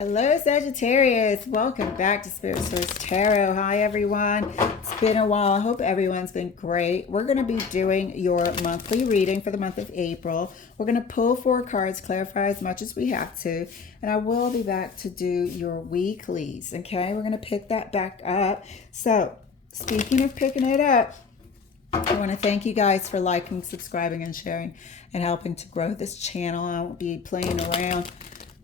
Hello Sagittarius, welcome back to Spirit Source Tarot. Hi everyone, it's been a while. I hope everyone's been great. We're going to be doing your monthly reading for the month of April. We're going to pull 4 cards, clarify as much as we have to, and I will be back to do your weeklies. Okay, we're going to pick that back up. So speaking of picking it up, I want to thank you guys for liking, subscribing, and sharing and helping to grow this channel. I won't be playing around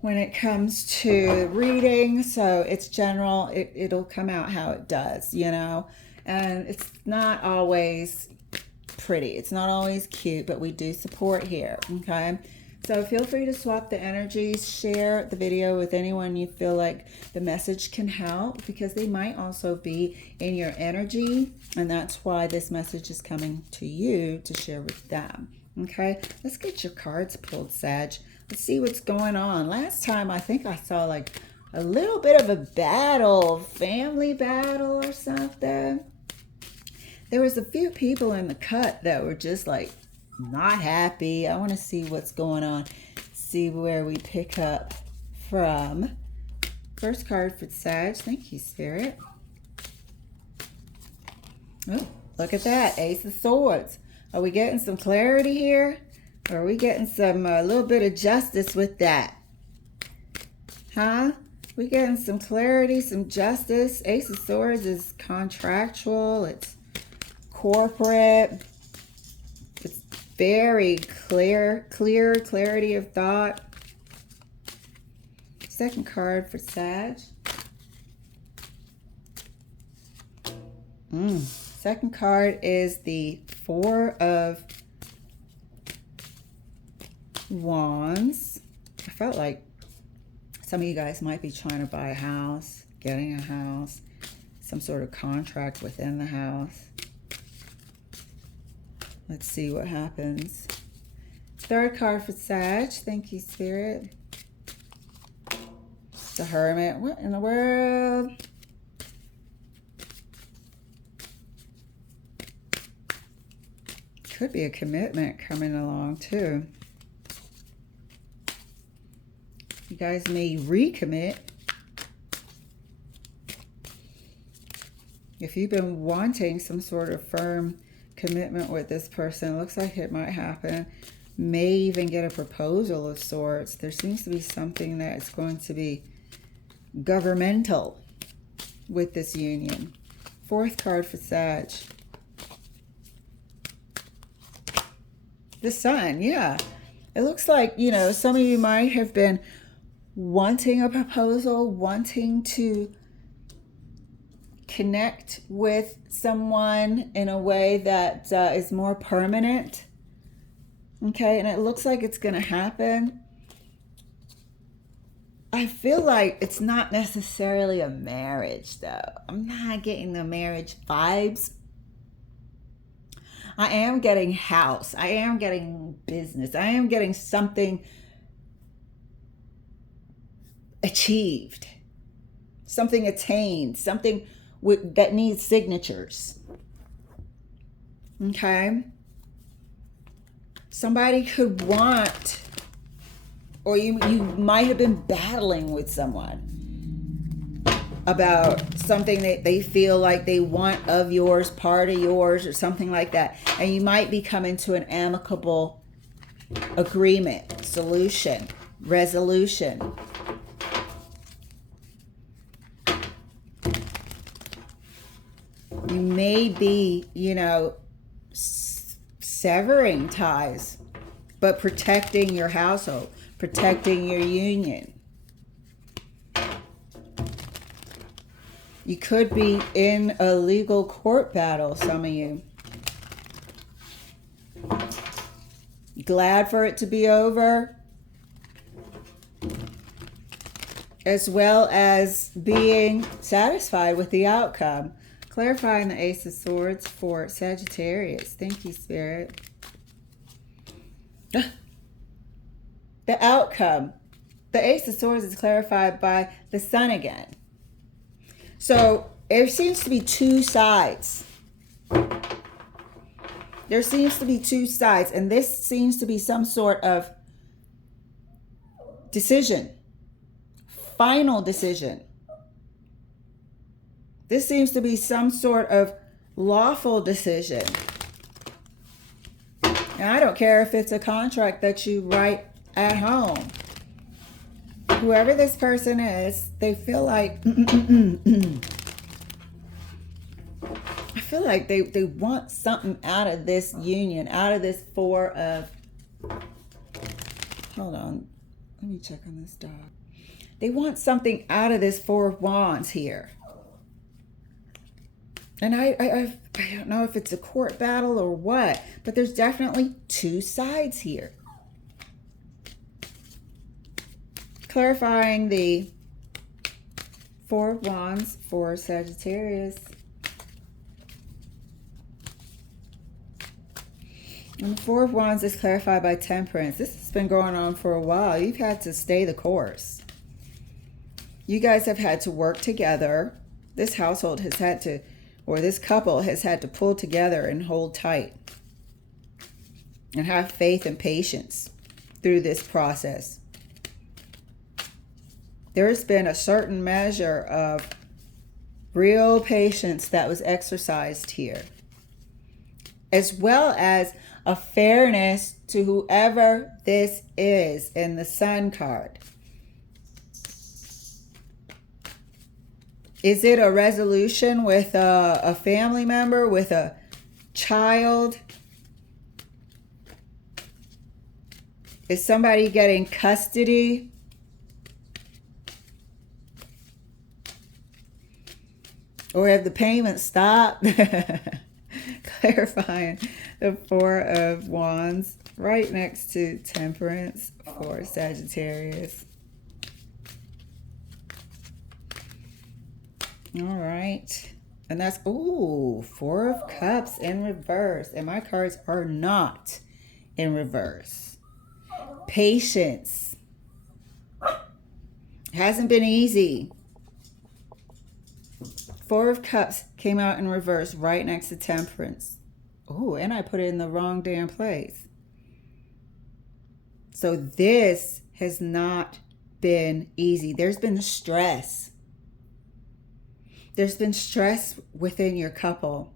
when it comes to reading, so it's general. It'll come out how it does, you know, and it's not always pretty, it's not always cute, but we do support here. Okay, so feel free to swap the energies, share the video with anyone you feel like the message can help, because they might also be in your energy, and that's why this message is coming to you to share with them. Okay, let's get your cards pulled, Sag. Let's see what's going on. Last time I think I saw like a little bit of a battle, family battle or something. There was a few people in the cut that were just like not happy. I want to see what's going on, see where we pick up from. First card for Sag. Thank you, Spirit. Oh, look at that, Ace of Swords. Are we getting some clarity here? Or are we getting some little bit of justice with that? Huh? We getting some clarity, some justice. Ace of Swords is contractual. It's corporate. It's very clarity of thought. Second card for Sag. Second card is the Four of Wands. I felt like some of you guys might be trying to buy a house, getting a house, some sort of contract within the house. Let's see what happens. Third card for Sag. Thank you, Spirit. The Hermit. What in the world? Could be a commitment coming along too. You guys may recommit. If you've been wanting some sort of firm commitment with this person, it looks like it might happen. May even get a proposal of sorts. There seems to be something that's going to be governmental with this union. Fourth card for Sag. The Sun, yeah. It looks like, you know, some of you might have been wanting a proposal, wanting to connect with someone in a way that is more permanent. Okay, and it looks like it's going to happen. I feel like it's not necessarily a marriage, though. I'm not getting the marriage vibes. I am getting house. I am getting business. I am getting something achieved, something attained, something that needs signatures. Okay? Somebody could want, or you might have been battling with someone about something that they feel like they want of yours, part of yours, or something like that. And you might be coming to an amicable agreement, solution, resolution. You may be, you know, severing ties, but protecting your household, protecting your union. You could be in a legal court battle, some of you. Glad for it to be over, as well as being satisfied with the outcome. Clarifying the Ace of Swords for Sagittarius. Thank you, Spirit. The outcome. The Ace of Swords is clarified by the Sun again. So there seems to be two sides. There seems to be two sides, and this seems to be some sort of decision, final decision. This seems to be some sort of lawful decision. And I don't care if it's a contract that you write at home. Whoever this person is, they feel like, I feel like they want something out of this union, out of this Four of, hold on, let me check on this dog. They want something out of this Four of Wands here. And I don't know if it's a court battle or what, but there's definitely two sides here. Clarifying the Four of Wands for Sagittarius. And the Four of Wands is clarified by Temperance. This has been going on for a while. You've had to stay the course. You guys have had to work together. This household has had to, or this couple has had to pull together and hold tight. And have faith and patience through this process. There's been a certain measure of real patience that was exercised here. As well as a fairness to whoever this is in the Sun card. Is it a resolution with a family member, with a child? Is somebody getting custody? Or have the payments stopped? Clarifying the Four of Wands right next to Temperance for Sagittarius. All right. And that's, ooh, Four of Cups in reverse. And my cards are not in reverse. Patience. Hasn't been easy. Four of Cups came out in reverse right next to Temperance. Oh, and I put it in the wrong damn place. So this has not been easy. There's been stress. There's been stress within your couple.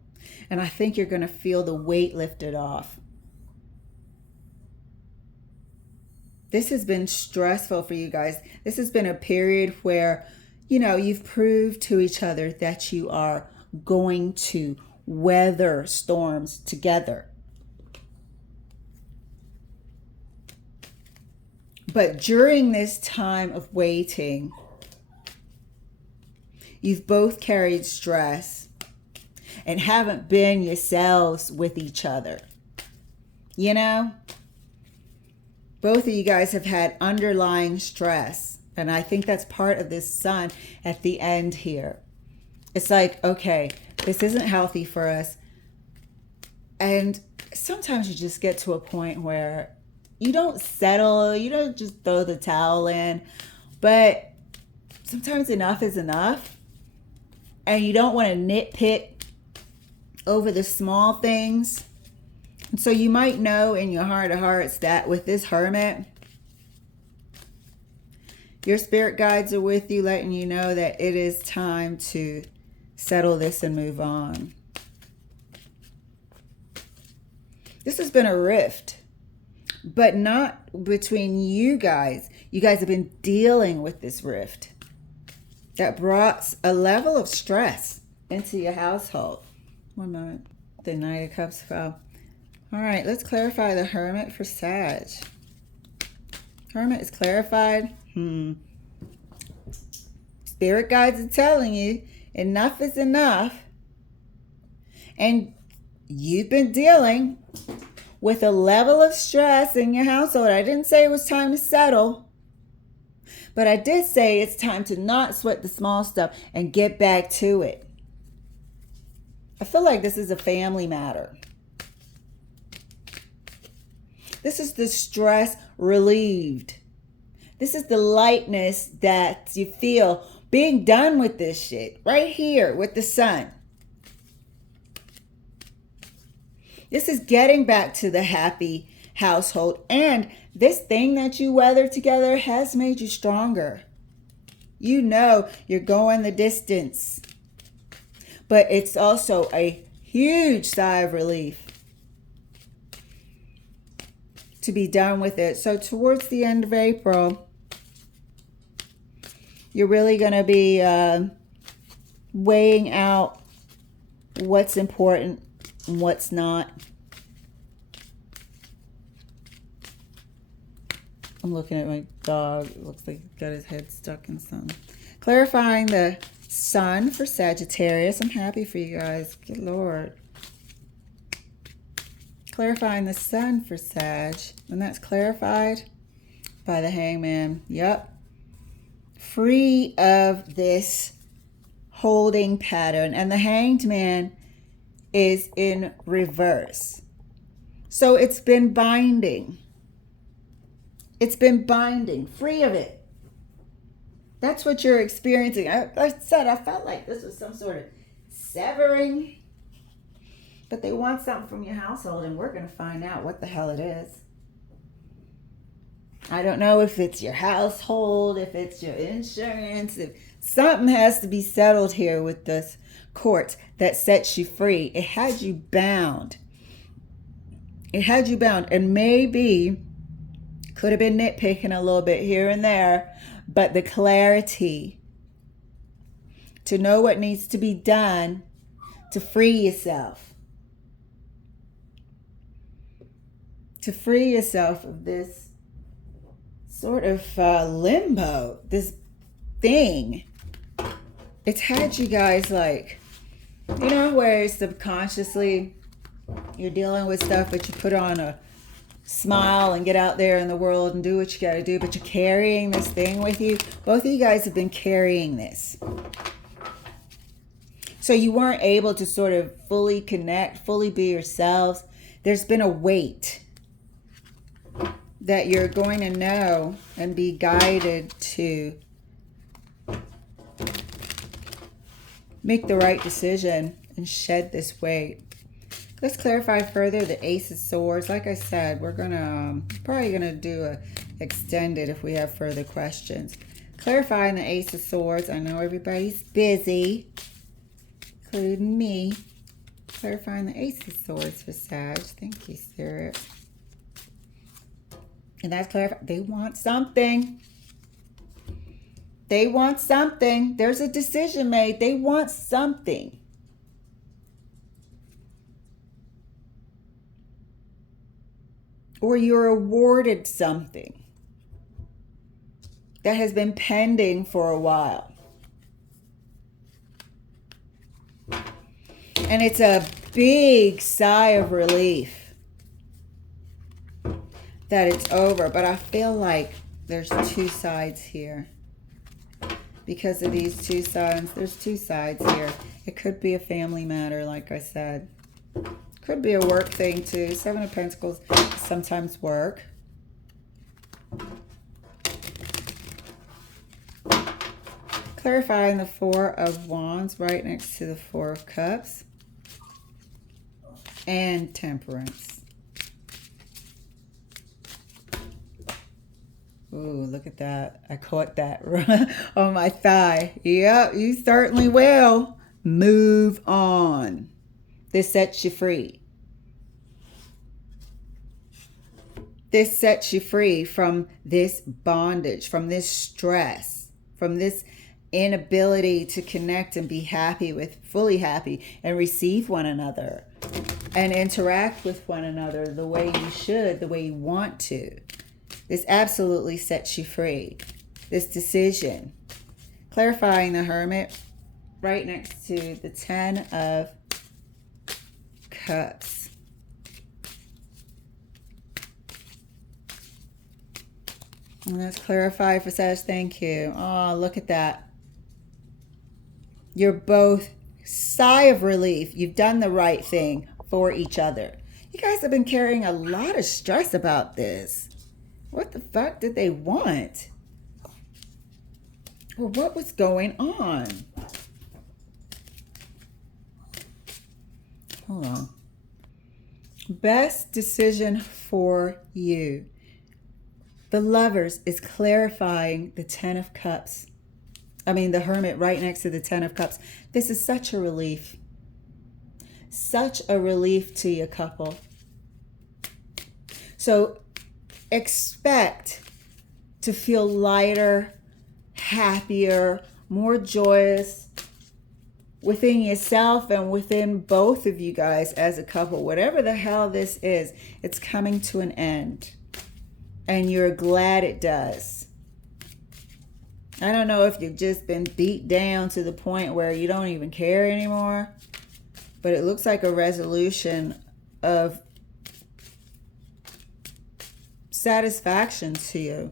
And I think you're going to feel the weight lifted off. This has been stressful for you guys. This has been a period where, you know, you've proved to each other that you are going to weather storms together. But during this time of waiting, you've both carried stress and haven't been yourselves with each other. You know? Both of you guys have had underlying stress. And I think that's part of this Sun at the end here. It's like, okay, this isn't healthy for us. And sometimes you just get to a point where you don't settle. You don't just throw the towel in. But sometimes enough is enough. And you don't want to nitpick over the small things. And so you might know in your heart of hearts that with this Hermit, your spirit guides are with you, letting you know that it is time to settle this and move on. This has been a rift, but not between you guys. You guys have been dealing with this rift that brought a level of stress into your household. One moment. The Knight of Cups fell. All right, let's clarify the Hermit for Sag. Hermit is clarified. Spirit guides are telling you enough is enough. And you've been dealing with a level of stress in your household. I didn't say it was time to settle. But I did say it's time to not sweat the small stuff and get back to it. I feel like this is a family matter. This is the stress relieved. This is the lightness that you feel being done with this shit right here with the Sun. This is getting back to the happy household. And this thing that you weathered together has made you stronger. You know you're going the distance. But it's also a huge sigh of relief to be done with it. So towards the end of April, you're really going to be weighing out what's important and what's not. I'm looking at my dog. It looks like he's got his head stuck in something. Clarifying the sun for Sagittarius. I'm happy for you guys. Good Lord. Clarifying the sun for Sag. And that's clarified by the Hangman. Yep. Free of this holding pattern. And the Hanged Man is in reverse. So it's been binding. It's been binding. Free of it. That's what you're experiencing. I said, I felt like this was some sort of severing. But they want something from your household, and we're going to find out what the hell it is. I don't know if it's your household, if it's your insurance, if something has to be settled here with this court that sets you free. It had you bound. It had you bound, and maybe could have been nitpicking a little bit here and there, but the clarity to know what needs to be done to free yourself. To free yourself of this sort of limbo, this thing. It's had you guys like, you know, where subconsciously you're dealing with stuff, but you put on a smile and get out there in the world and do what you got to do, but you're carrying this thing with you. Both of you guys have been carrying this. So you weren't able to sort of fully connect, fully be yourselves. There's been a weight that you're going to know and be guided to make the right decision and shed this weight. Let's clarify further the Ace of Swords. Like I said, we're gonna probably gonna do a extended if we have further questions. Clarifying the Ace of Swords. I know everybody's busy, including me. Clarifying the Ace of Swords for Sag. Thank you, Spirit. And that's clarified. They want something. They want something. There's a decision made. They want something. Or you're awarded something that has been pending for a while. And it's a big sigh of relief that it's over. But I feel like there's two sides here. Because of these two sides, there's two sides here. It could be a family matter, like I said. Could be a work thing too. Seven of Pentacles sometimes work. Clarifying the Four of Wands right next to the Four of Cups. And Temperance. Ooh, look at that. I caught that on my thigh. Yep, you certainly will. Move on. This sets you free. This sets you free from this bondage, from this stress, from this inability to connect and be happy with, fully happy, and receive one another and interact with one another the way you should, the way you want to. This absolutely sets you free. This decision. Clarifying the Hermit right next to the Ten of Cups. And that's clarified for Sag. Thank you. Oh, look at that. You're both sigh of relief. You've done the right thing for each other. You guys have been carrying a lot of stress about this. What the fuck did they want? Or what was going on? Hold on. Best decision for you. The Lovers is clarifying the Ten of Cups I mean, the Hermit right next to the Ten of Cups. This is such a relief. Such a relief to your couple. So expect to feel lighter, happier, more joyous within yourself and within both of you guys as a couple. Whatever the hell this is, it's coming to an end. And you're glad it does. I don't know if you've just been beat down to the point where you don't even care anymore. But it looks like a resolution of satisfaction to you.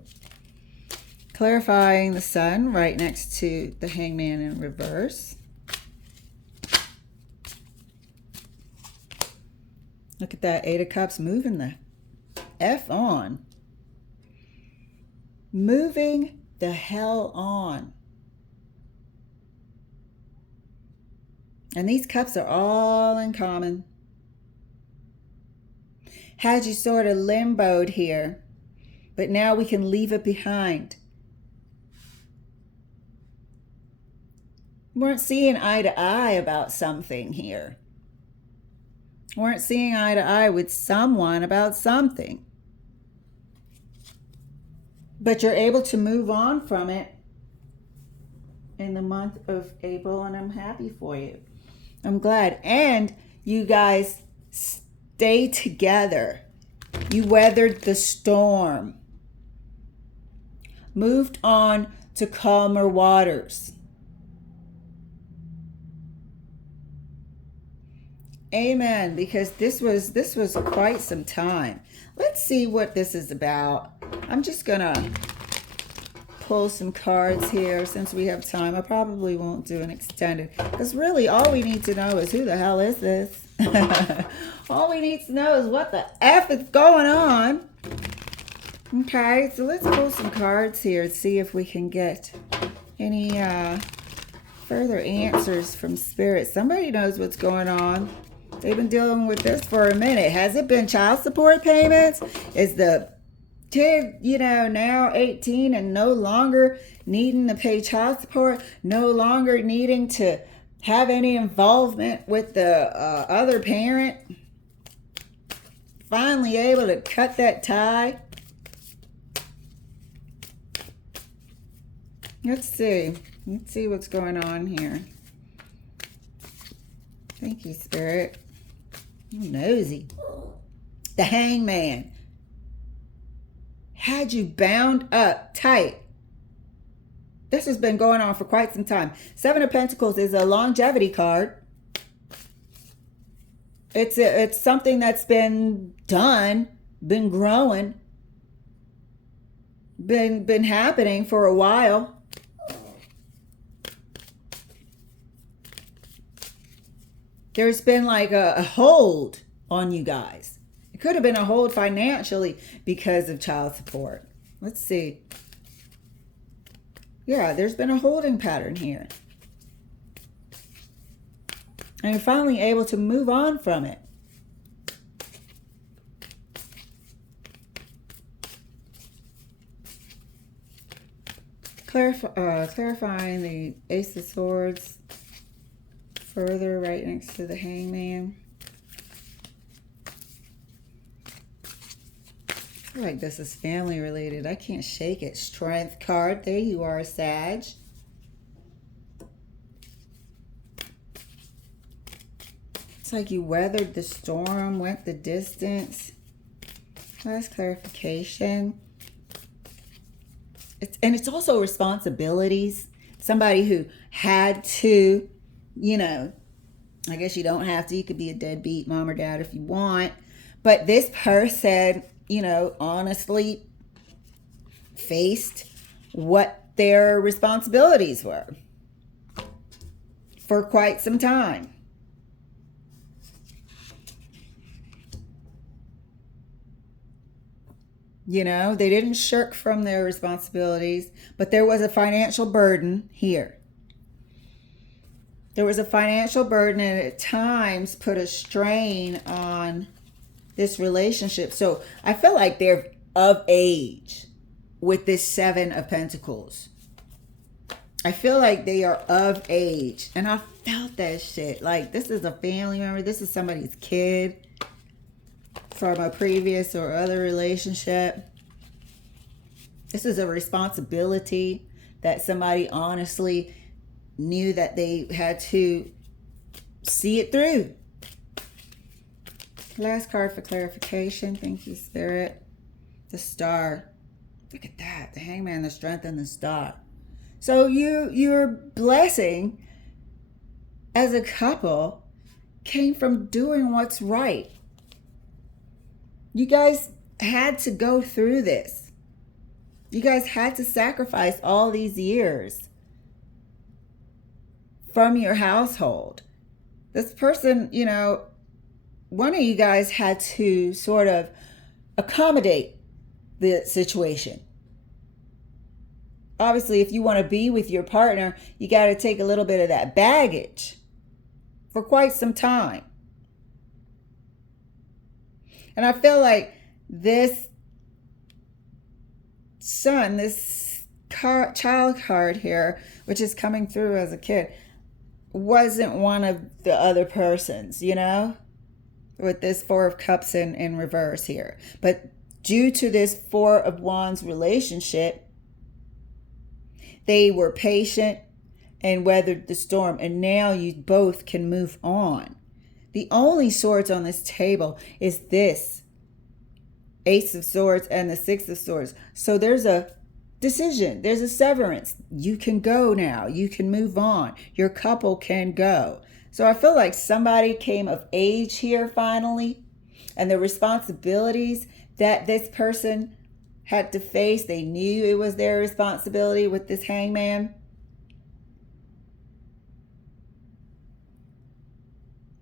Clarifying the Sun right next to the Hangman in reverse. Look at that Eight of Cups moving the F on. Moving the hell on. And these cups are all in common. Had you sort of limboed here, but now we can leave it behind. Weren't seeing eye to eye about something here. Weren't seeing eye to eye with someone about something. But you're able to move on from it in the month of April, and I'm happy for you. I'm glad. And you guys stay together. You weathered the storm. Moved on to calmer waters. Amen. Because this was quite some time. Let's see what this is about. I'm just gonna pull some cards here since we have time. I probably won't do an extended, because really all we need to know is who the hell is this? All we need to know is what the F is going on. Okay, so let's pull some cards here and see if we can get any further answers from Spirit. Somebody knows what's going on. They've been dealing with this for a minute. Has it been child support payments? Is the kid, now 18 and no longer needing to pay child support, no longer needing to have any involvement with the other parent, finally able to cut that tie? Let's see what's going on here. Thank you, Spirit. I'm nosy. The Hangman had you bound up tight. This has been going on for quite some time. Seven of Pentacles is a longevity card. It's something that's been done, been growing, been happening for a while. There's been like a hold on you guys. It could have been a hold financially because of child support. Let's see. Yeah, there's been a holding pattern here. And you're finally able to move on from it. Clarifying the Ace of Swords further right next to the Hangman. I feel like this is family related. I can't shake it. Strength card. There you are, Sag. It's like you weathered the storm, went the distance. Last clarification. It's also responsibilities. Somebody who had to, I guess you don't have to. You could be a deadbeat mom or dad if you want. But this person, honestly faced what their responsibilities were for quite some time. They didn't shirk from their responsibilities, but there was a financial burden here. There was a financial burden, and at times put a strain on this relationship. So I feel like they're of age with this Seven of Pentacles. I feel like they are of age. And I felt that shit. Like, this is a family member. This is somebody's kid from a previous or other relationship. This is a responsibility that somebody honestly knew that they had to see it through. Last card for clarification. Thank you, Spirit. The Star. Look at that. The Hangman, the Strength, and the Star. So your blessing as a couple came from doing what's right. You guys had to go through this. You guys had to sacrifice all these years from your household. This person, you know, one of you guys had to sort of accommodate the situation. Obviously, if you want to be with your partner, you got to take a little bit of that baggage for quite some time. And I feel like this son, this child card here, which is coming through as a kid, wasn't one of the other persons, you know, with this Four of Cups in reverse here. But due to this Four of Wands relationship, they were patient and weathered the storm. And now you both can move on. The only swords on this table is this Ace of Swords and the Six of Swords. So there's a decision. There's a severance. You can go now. You can move on. Your couple can go. So I feel like somebody came of age here finally. And the responsibilities that this person had to face, they knew it was their responsibility with this Hangman.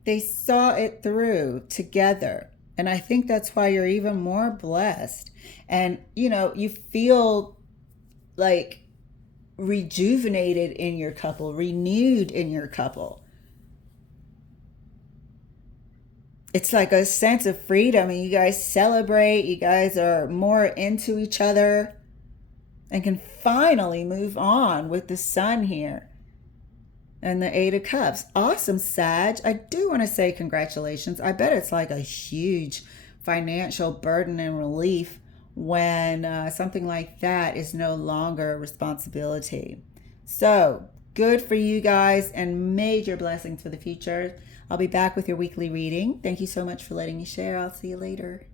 They saw it through together. And I think that's why you're even more blessed. And, you know, you feel like rejuvenated in your couple, renewed in your couple. It's like a sense of freedom, and you guys celebrate. You guys are more into each other and can finally move on with the Sun here and the Eight of Cups. Awesome, Sag. I do want to say congratulations. I bet it's like a huge financial burden and relief when something like that is no longer a responsibility. So good for you guys, and major blessings for the future. I'll be back with your weekly reading. Thank you so much for letting me share. I'll see you later.